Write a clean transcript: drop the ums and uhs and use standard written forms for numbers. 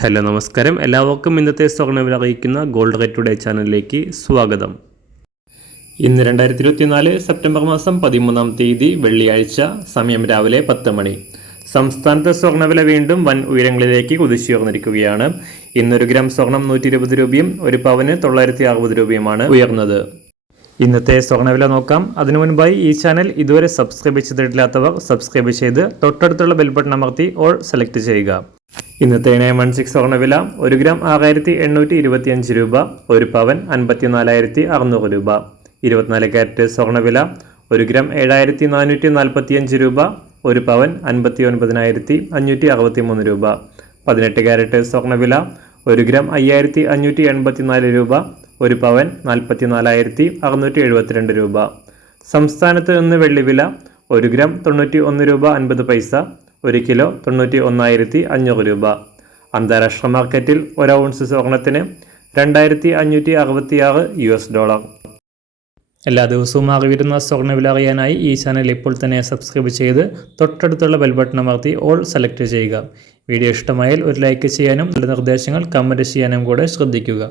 Hello നമസ്കാരം, എല്ലാവർക്കും ഇന്നത്തെ സ്വർണ്ണവില അറിയിക്കുന്ന ഗോൾഡ് റേറ്റ് ടുഡേ ചാനലിലേക്ക് സ്വാഗതം. ഇന്ന് 2024 സെപ്റ്റംബർ മാസം 13-ാം തീയതി വെള്ളിയാഴ്ച, സമയം രാവിലെ 10 മണി. സംസ്ഥാനത്തെ സ്വർണ്ണവില വീണ്ടും വൻ ഉയരങ്ങളിലേക്ക് കുതിച്ചുയർന്നിരിക്കുകയാണ്. ഇന്നൊരു ഗ്രാം സ്വർണം 120 രൂപയും ഒരു പവന് 960 രൂപയുമാണ് ഉയർന്നത്. ഇന്നത്തെ സ്വർണ്ണവില നോക്കാം. അതിനു മുൻപായി ഈ ചാനൽ ഇതുവരെ സബ്സ്ക്രൈബ് ചെയ്തിട്ടില്ലാത്തവർ സബ്സ്ക്രൈബ് ചെയ്ത് തൊട്ടടുത്തുള്ള ബെൽ ബട്ടൺ അമർത്തി ഓൾ സെലക്ട് ചെയ്യുക. ഇന്നത്തെ 916 സ്വർണ്ണവില 1 ഗ്രാം 6825 രൂപ, ഒരു പവൻ 54,600 രൂപ. 24 ക്യാരറ്റ് സ്വർണ്ണവില 1 ഗ്രാം 7445 രൂപ, ഒരു പവൻ 59,563 രൂപ. 18 ക്യാരറ്റ് സ്വർണ്ണവില 1 ഗ്രാം 5584 രൂപ, ഒരു പവൻ 44,672 രൂപ. സംസ്ഥാനത്ത് നിന്ന് വെള്ളിവില 1 ഗ്രാം 91 രൂപ 50 പൈസ, 1 കിലോ 91,500 രൂപ. അന്താരാഷ്ട്ര മാർക്കറ്റിൽ 1 ഔൺസ് സ്വർണത്തിന് 2,566 US$. എല്ലാ ദിവസവും അറിവിരുന്ന സ്വർണ്ണവില അറിയാനായി ഈ ചാനൽ ഇപ്പോൾ തന്നെ സബ്സ്ക്രൈബ് ചെയ്ത് തൊട്ടടുത്തുള്ള ബെൽ ബട്ടൺ അമർത്തി ഓൾ സെലക്ട് ചെയ്യുക. വീഡിയോ ഇഷ്ടമായാൽ ഒരു ലൈക്ക് ചെയ്യാനും നല്ല നിർദ്ദേശങ്ങൾ കമൻറ്റ് ചെയ്യാനും കൂടെ ശ്രദ്ധിക്കുക.